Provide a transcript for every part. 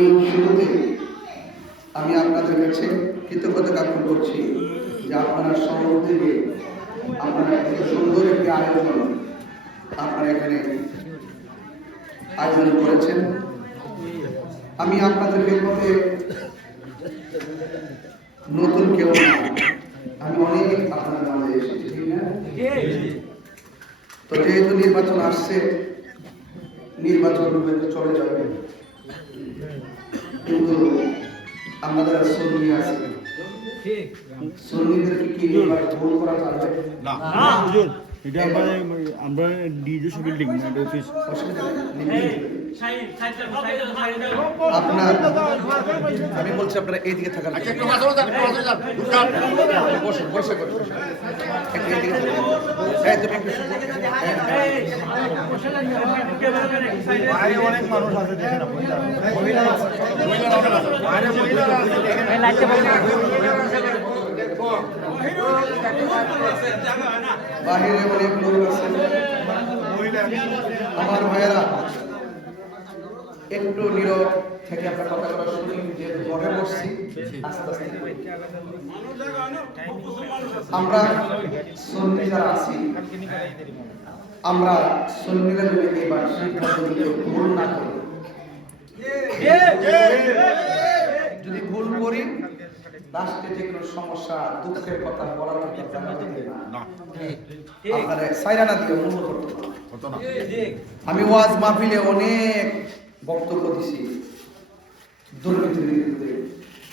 এই আমি আপনাদের কাছে কৃতজ্ঞতা জ্ঞাপন করছি যে আপনারা শহর থেকে আপনারা এত সুন্দর একটি আয়োজন আপনারা এখানে আয়োজন করেছেন। আমি আপনাদের মধ্যে নতুন কেউ আমি অনেক আপনাদের মাঝে এসেছি তো যেহেতু নির্বাচন আসছে, নির্বাচন চলে যাবে। কিন্তু আমরা যারা সন্নি আছে সন্নিদেরকে কি ভুল করা যাবে না হুজুর এটা আমরা আমরা নিজস্ব বিল্ডিং এটা অফিস আপনার আমি বলছি আপনারা এইদিকে থাকার আচ্ছা বসে বসে এইদিকে তুমি। বাইরে অনেক মানুষ আছে দেখেন বাহিরে অনেক লোক আছে। মহিলা আমার ভাইয়েরা। একটু নীরব থেকে আপনার কথাগুলো শুনি যেহেতু ঘরে বসছি আস্তে আস্তে আমরা সন্নি যারা আছি আমরা সন্নিরা যদি এবার সিদ্ধান্ত নিতে ভুল না করি যদি ভুল করি লাস্টে যে কোনো সমস্যা দুঃখের কথা বলার আমি ওয়াজ মাহফিলে অনেক বক্তব্য দিছি। দুর্নীতির বিরুদ্ধে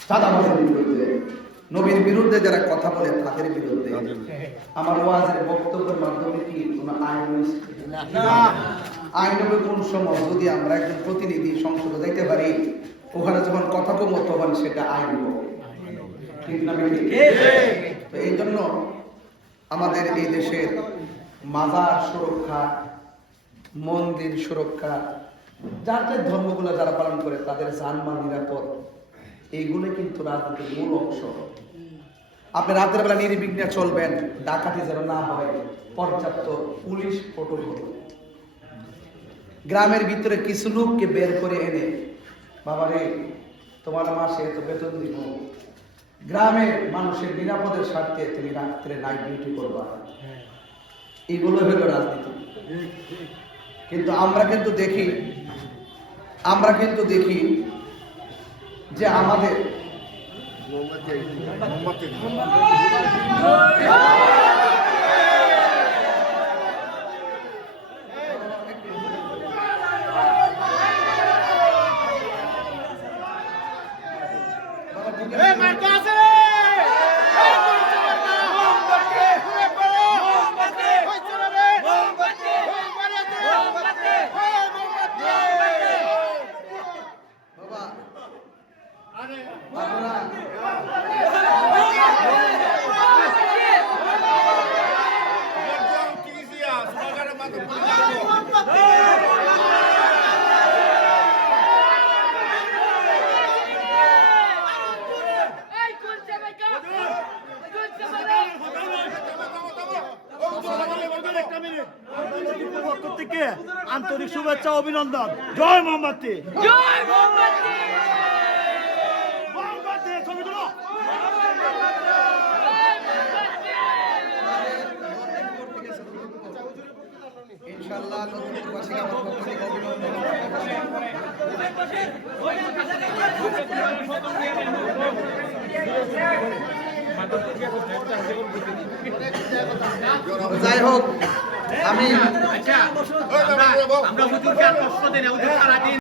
চাঁদাবাজের বিরুদ্ধে নবীর বিরুদ্ধে যারা কথা বলে তাদের বিরুদ্ধে। আমার ওয়াজের বক্তব্যের মাধ্যমে কি কোনো আইন? আইন হবে কোন সময়? যদি আমরা একজন প্রতিনিধি সংসদে যাইতে পারি ওখানে যখন কথা কম তখন সেটা আইন হবে। ঠিক না তো এই জন্য আমাদের এই দেশের মাজার সুরক্ষা মন্দির সুরক্ষা যার যার ধর্মগুলো যারা পালন করে, তাদের জানমাল নিরাপদ। এইগুলো কিন্তু রাজনীতির মূল অংশ। আপনি রাতের বেলা নির্বিঘ্নে চলবেন, ডাকাতি যেন না হয়, পর্যাপ্ত পুলিশ প্রোটোকল গ্রামের ভিতরে কিছু লোককে বের করে এনে বাবা রে তোমার মাসে এত বেতন দিব। গ্রামের মানুষের নিরাপদের স্বার্থে তুমি রাত্রে নাইট ডিউটি করবা। এগুলো হলো রাজনীতি। কিন্তু আমরা কিন্তু দেখি আমরা কিন্তু দেখি যে আমাদের বাবা, ঠিক থেকে আন্তরিক শুভেচ্ছা অভিনন্দন। জয় মোমবাতি। জয় মোমবাতি! ইনশাআল্লাহ যাই হোক আমি আচ্ছা আমরা